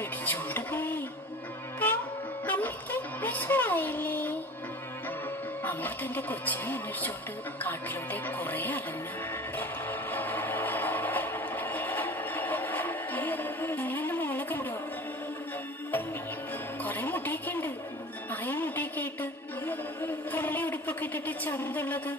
പിടിച്ചോണ്ട് പോയി. വിഷമായില്ലേ? അമ്മ തന്റെ കൊച്ചിനെ അന്വേഷിച്ചോണ്ട് കാട്ടിലൂടെ കുറെ അലഞ്ഞു. നിങ്ങളെന്റെ മോളെ കണ്ടോ? കൊറേ മുടിയൊക്കെ ഉണ്ട്. ആയ മുടിയൊക്കെ ആയിട്ട് വെള്ള ഉടുപ്പൊക്കെ ഇട്ടിട്ട് ചന്തുള്ളത്.